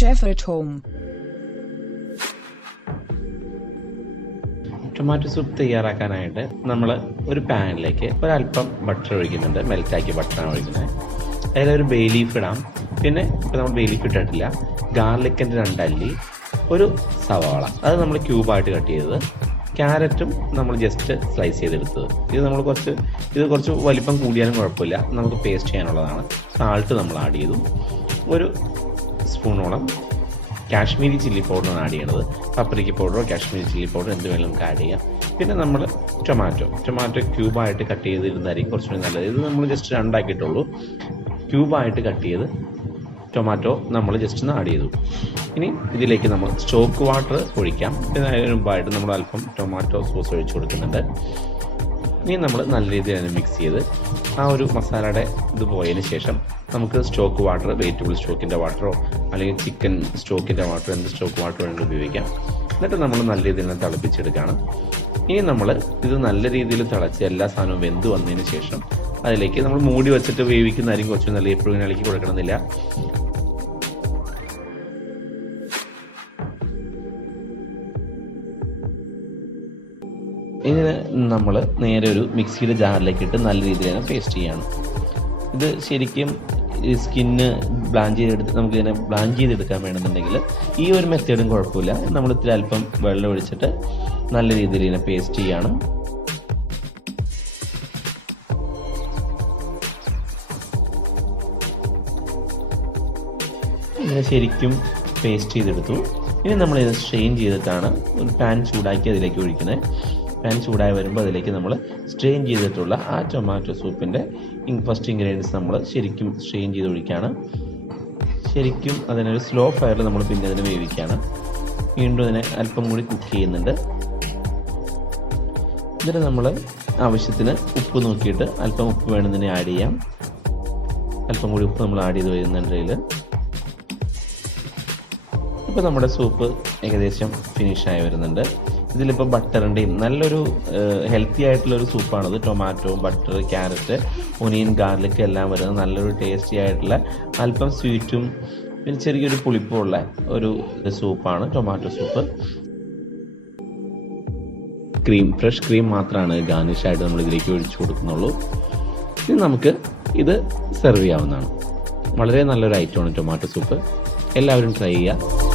chef at home. Tomato soup തയ്യാറാക്കാനായിട്ട് നമ്മൾ ഒരു പാനിലേക്ക് ഒരല്പം ബട്ടർ ഒഴിക്കുന്നുണ്ട്. മെൽറ്റാക്കിയ ബട്ടറാണ് ഒഴിക്കുന്നത്. അതിലൊരു ബേ ലീഫ് ഇടാം. പിന്നെ ഇപ്പോൾ നമ്മൾ ബേ ലീഫ് ഇട്ടിട്ടില്ല. ഗാർലിക്കിൻ്റെ 2 അല്ലി, ഒരു സവാള, അത് നമ്മൾ ക്യൂബായിട്ട് കട്ട് ചെയ്തത്, ക്യാരറ്റും നമ്മൾ ജസ്റ്റ് സ്ലൈസ് ചെയ്തെടുത്തത്. ഇത് കുറച്ച് വലിപ്പം കൂടിയാലും കുഴപ്പമില്ല, നമുക്ക് പേസ്റ്റ് ചെയ്യാനുള്ളതാണ്. സാൾട്ട് നമ്മൾ ആഡ് ചെയ്തു. ഒരു സ്പൂണോളം കാശ്മീരി ചില്ലി പൗഡറാണ് ആഡ് ചെയ്യണത്. പപ്രിക്ക പൗഡറോ കാശ്മീരി ചില്ലി പൗഡർ എന്ത് വേണമെങ്കിലും നമുക്ക് ആഡ് ചെയ്യാം. പിന്നെ നമ്മൾ ടൊമാറ്റോ ക്യൂബായിട്ട് കട്ട് ചെയ്തിരുന്നായിരിക്കും കുറച്ചുകൂടി നല്ലത്. ഇത് നമ്മൾ ജസ്റ്റ് 2 ആക്കിയിട്ടുള്ളൂ. ക്യൂബായിട്ട് കട്ട് ചെയ്ത് ടൊമാറ്റോ നമ്മൾ ജസ്റ്റ് ഒന്ന് ആഡ് ചെയ്തു. ഇനി ഇതിലേക്ക് നമ്മൾ സ്റ്റോക്ക് വാട്ടർ ഒഴിക്കാം. പിന്നെ അതിന് മുമ്പായിട്ട് നമ്മൾ അല്പം ടൊമാറ്റോ സോസ് ഒഴിച്ചു കൊടുക്കുന്നുണ്ട്. ഇനി നമ്മൾ നല്ല രീതിയിൽ തന്നെ മിക്സ് ചെയ്ത് ആ ഒരു മസാലയുടെ ഇത് പോയതിന് ശേഷം നമുക്ക് സ്റ്റോക്ക് വാട്ടർ, വെജിറ്റബിൾ സ്റ്റോക്കിൻ്റെ വാട്ടറോ അല്ലെങ്കിൽ ചിക്കൻ സ്റ്റോക്കിൻ്റെ വാട്ടറോ, എന്ത് സ്റ്റോക്ക് വാട്ടർ വേണമെങ്കിലും ഉപയോഗിക്കാം. എന്നിട്ട് നമ്മൾ നല്ല രീതിയിൽ തന്നെ തിളപ്പിച്ചെടുക്കുകയാണ്. ഇനി നമ്മൾ ഇത് നല്ല രീതിയിൽ തിളച്ച് എല്ലാ സാധനവും വെന്ത് വന്നതിന് ശേഷം അതിലേക്ക് നമ്മൾ മൂടി വെച്ചിട്ട് വേവിക്കുന്നതായിരിക്കും കുറച്ച് നല്ല. എപ്പോഴും ഇങ്ങനെ ഇളക്കി കൊടുക്കണമെന്നില്ല. ഇതിന് നമ്മൾ നേരെ ഒരു മിക്സിയുടെ ജാറിലേക്ക് ഇട്ട് നല്ല രീതിയിൽ തന്നെ പേസ്റ്റ് ചെയ്യണം. ഇത് ശരിക്കും സ്കിന്ന് നമുക്കിതിനെ ബ്ലാഞ്ച് ചെയ്തെടുക്കാൻ വേണമെന്നുണ്ടെങ്കിൽ ഈ ഒരു മെത്തേഡും കുഴപ്പമില്ല. നമ്മൾ ഇത്തിരി അല്പം വെള്ളം ഒഴിച്ചിട്ട് നല്ല രീതിയിൽ ഇതിനെ പേസ്റ്റ് ചെയ്യണം. ഇങ്ങനെ ശരിക്കും പേസ്റ്റ് ചെയ്തെടുത്തു. ഇനി നമ്മളിത് സ്ട്രെയിൻ ചെയ്തിട്ടാണ് ഒരു പാൻ ചൂടാക്കി അതിലേക്ക് ഒഴിക്കുന്നത്. പാൻ ചൂടായി വരുമ്പോൾ അതിലേക്ക് നമ്മൾ സ്ട്രെയിൻ ചെയ്തിട്ടുള്ള ആ ടൊമാറ്റോ സൂപ്പിൻ്റെ ഫസ്റ്റ് ഇൻഗ്രീഡിയൻസ് നമ്മൾ ശരിക്കും സ്ട്രെയിൻ ചെയ്ത് ഒഴിക്കുകയാണ്. ശരിക്കും അതിനൊരു സ്ലോ ഫയറിൽ നമ്മൾ പിന്നെ അതിനെ വേവിക്കുകയാണ്. വീണ്ടും അതിനെ അല്പം കൂടി കുക്ക് ചെയ്യുന്നുണ്ട്. എന്നിട്ട് നമ്മൾ ആവശ്യത്തിന് ഉപ്പ് നോക്കിയിട്ട് അല്പം ഉപ്പ് വേണമെന്നതിനെ ആഡ് ചെയ്യാം. അല്പം കൂടി ഉപ്പ് നമ്മൾ ആഡ് ചെയ്ത് വരുന്നുണ്ട്. ഇപ്പോൾ നമ്മുടെ സൂപ്പ് ഏകദേശം ഫിനിഷായി വരുന്നുണ്ട്. ഇതിലിപ്പോൾ ബട്ടറിൻ്റെയും നല്ലൊരു ഹെൽത്തി ആയിട്ടുള്ളൊരു സൂപ്പാണത്. Tomato, butter, carrot, onion, garlic എല്ലാം വരുന്നത് നല്ലൊരു ടേസ്റ്റി ആയിട്ടുള്ള, അല്പം സ്വീറ്റും പിന്നെ ചെറിയൊരു പുളിപ്പുമുള്ള ഒരു സൂപ്പാണ് ടൊമാറ്റോ സൂപ്പ്. ഫ്രഷ് ക്രീം മാത്രമാണ് ഗാർണിഷായിട്ട് നമ്മൾ ഇതിലേക്ക് ഒഴിച്ചു കൊടുക്കുന്നുള്ളൂ. ഇനി നമുക്ക് ഇത് സെർവ് ചെയ്യാവുന്നതാണ്. വളരെ നല്ലൊരു ഐറ്റമാണ് ടൊമാറ്റോ സൂപ്പ്. എല്ലാവരും ട്രൈ ചെയ്യുക.